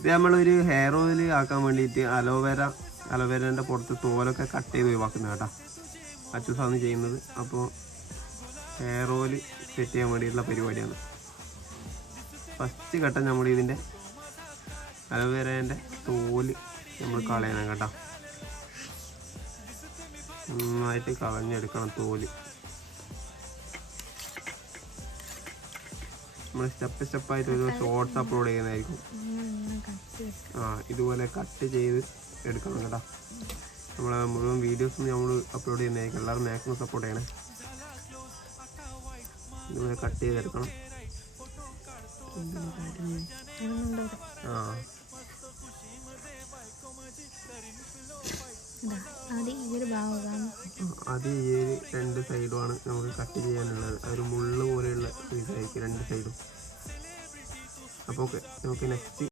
ഇത് നമ്മളൊരു hair oil ആക്കാൻ വേണ്ടിയിട്ട് അലോവേരൻ്റെ പുറത്ത് തോലൊക്കെ കട്ട് ചെയ്ത് ഒഴിവാക്കുന്നത് കേട്ടോ. അച്ചൂസാണ് ചെയ്യുന്നത്. അപ്പോൾ ഹെയർ ഓയിൽ സെറ്റ് ചെയ്യാൻ വേണ്ടിയിട്ടുള്ള പരിപാടിയാണ്. ഫസ്റ്റ് ഘട്ടം നമ്മൾ ഇതിൻ്റെ അലോവേരേൻ്റെ തോല് നമ്മൾ കളയണം കേട്ടോ. നന്നായിട്ട് കളഞ്ഞെടുക്കണം തോല്. നമ്മൾ സ്റ്റെപ്പായിട്ട് ഒരു ഷോർട്സ് അപ്ലോഡ് ചെയ്യുന്നതായിരിക്കും. ഇതുപോലെ കട്ട് ചെയ്ത് എടുക്കണം കേട്ടോ. നമ്മളെ മുഴുവൻ വീഡിയോസും നമ്മൾ അപ്ലോഡ് ചെയ്യുന്നതായിരിക്കും. എല്ലാവരും മാക്സിമം സപ്പോർട്ട് ചെയ്യണേ. ഇതുപോലെ കട്ട് ചെയ്തെടുക്കണം. അത് ഈ രണ്ട് സൈഡുമാണ് നമുക്ക് കട്ട് ചെയ്യാനുള്ളത്. ഒരു മുള്ള് പോലെയുള്ള ഇതായിരിക്കും രണ്ട് സൈഡും. അപ്പോൾ ഓക്കെ, നമുക്ക് നെക്സ്റ്റ്